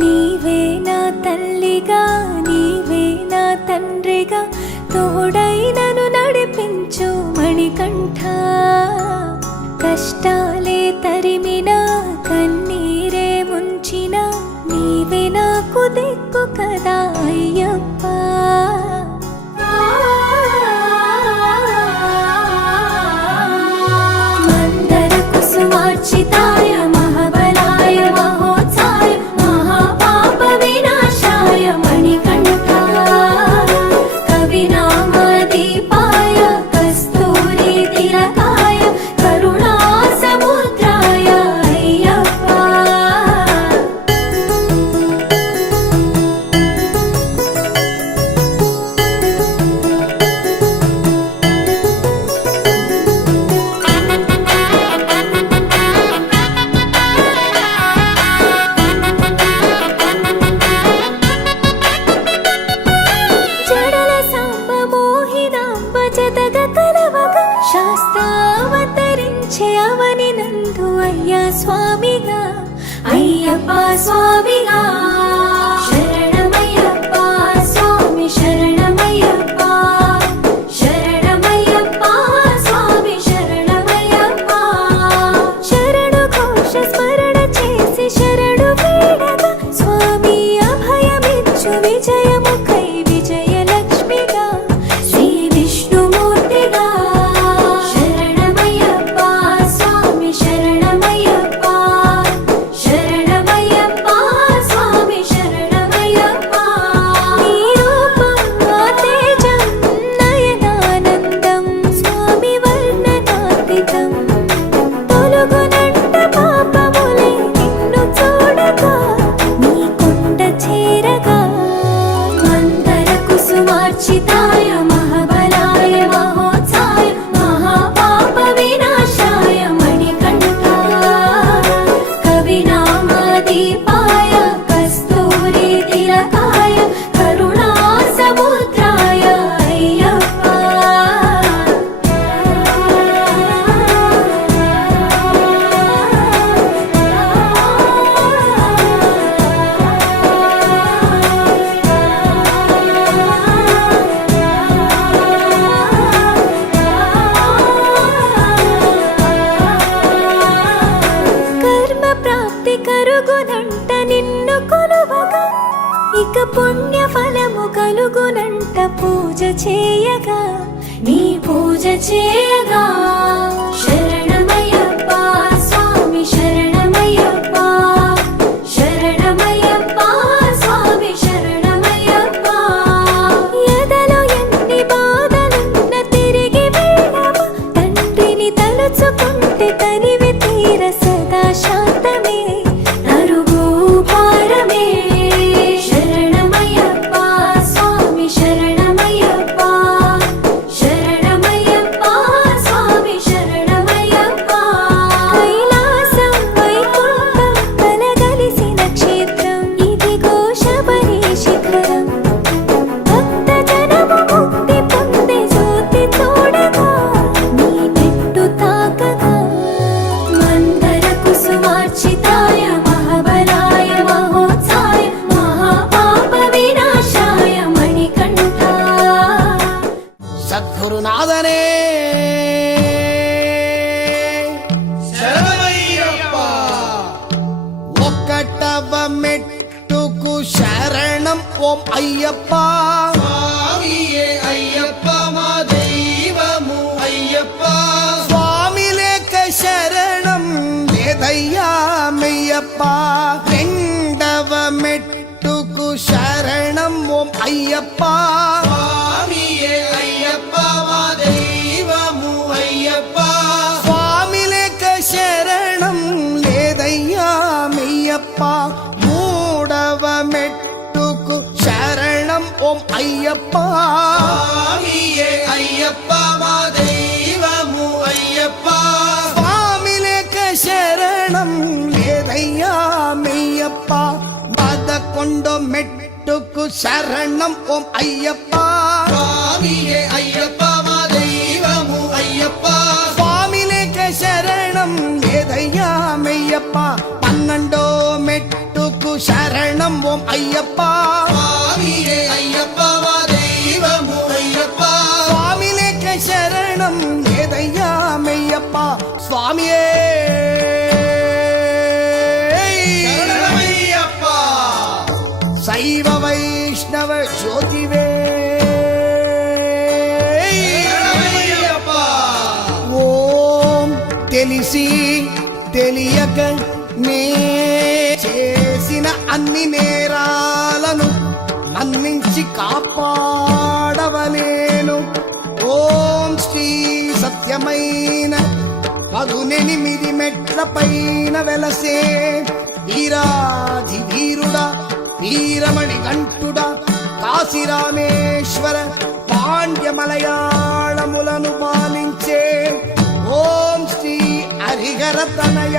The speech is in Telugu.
నీవే నా తల్లిగా నీవే నా తండ్రిగా తోడై నన్ను నడిపించు మణికంఠ. కష్టాలే తరిమినా కన్నీరే ముంచినా నీవే నాకు దిక్కు కదా అయ్యప్ప. మందర కుసుమార్చితాయ మహాబలాయ మహోత్సాయ మహాపాప వినాశాయ మణికంఠ. కవినామదీపాయ కస్తూరి తిలకాయ కరుణా సముద్రాయ అయ్యప్ప. జడల సాంబ మోహినాంబ జతగ కలవగ శాస్త్రావతరించే అవని నందు అయ్యా స్వామిగా అయ్యప్ప స్వామిగా. శరణమయ్యప్ప స్వామి శరణమయ్యప్ప శరణమయ్యప్ప స్వామి శరణమయ్యప్ప. శరణు ఘోష స్మరణ చేసి శరణు వేడగా స్వామి అభయమిచ్చు విజయముఖై విజయలక్ష్మిగా శ్రీ విష్ణుమూర్తిగా. శరణమయ్యప్ప స్వామి శరణమయ్యప్ప శరణమయ్యప్ప స్వామి శరణమయ్యప్ప. నీ రూపం ఆ తేజం నయనానందం స్వామి వర్ణనాతీతం. తొలగునంట పాపములే నిన్ను చూడగా నీ కొండ చేరగా. మందర కుసుమార్చితాయ మహాబలాయ మహోత్సాయ మహాపాప వినాశాయ మణికంఠ. కవినామదీపాయ కస్తూరి తిలకాయ కరుణా సముద్రాయ అయ్యప్ప. కర్మ ప్రాప్తి కరుగునంట నిన్ను కొలువగా ఇక పుణ్య ఫలము కలుగునంట పూజ చేయగా నీ పూజ చేయగా. శరణమయ్యప్ప స్వామి శరణమయ్యప్ప శరణమయ్యప్ప స్వామి శరణమయ్యప్ప. ఎదలో ఎన్ని బాధలున్న తిరిగి వెళ్ళవ తండ్రిని తలుచుకుంటే తనివి తీర సదా శాంతమే అరుగు భారమే. శరణమయ్యప్ప స్వామి శరణమయ్యప్ప శరణమయ్యప్ప స్వామి శరణమయ్యప్ప. కైలాసం వైకుంఠం కలగలిసిన క్షేత్రం ఇదిగో శబరి శిఖరం. భక్త జనము ముక్తి పొందే జ్యోతి చూడగా నీ పెట్టు తాకగా. మందర కుసుమార్చితాయ మహాబలాయ మహోత్సాయ మహాపాప వినాశాయ మణికంఠ. సద్గురునాథనే శరణమయ్యప్ప. ఒక్కటవ మెట్టుకు శరణం ఓం అయ్యప్ప. స్వామియే అయ్యప్ప మా దైవము అయ్యప్ప. స్వామి లేక శరణం లేదయ్యా మెయ్యప్ప. రెండవ మెట్టుకు శరణం ఓం అయ్యప్ప. స్వామియే అయ్యప్ప మా దైవము అయ్యప్ప. స్వామి లేక శరణం లేదయ్యా మెయ్యప్ప. మూడవ మెట్టుకు శరణం ఓం అయ్యప్ప. స్వామియే అయ్యప్ప మా దైవము అయ్యప్ప. స్వామి లేక శరణం లేదయ్యా మెయ్యప్ప. 11 మెట్టుకు శరణం ఓం అయ్యప్ప. స్వామియే అయ్యప్ప మా దైవము అయ్యప్ప. స్వామి లేక శరణం అయ్యప్ప 12 మెట్టుకు శరణం ఓం అయ్యప్ప స్వామియే అయ్యప్ప మా దైవము అయ్యప్ప స్వామి లేక శరణం లేదయ్యా మెయ్యప్ప స్వామియే శరణమయ్యప్ప శైవ వైష్ణవ జ్యోతివే శరణమయ్యప్ప ఓం తెలిసి తెలియక నే చేసిన అన్ని నేరాలను మన్నించి కాపాడవలేను ఓం శ్రీ సత్యమైన 18 మెట్ల పైన వెలసే వీరాధి వీరుడా వీరమణి గంటుడా కాశీరామేశ్వర పాండ్య మలయాళములను పాలించే ఓం శ్రీ హరిహర తనయ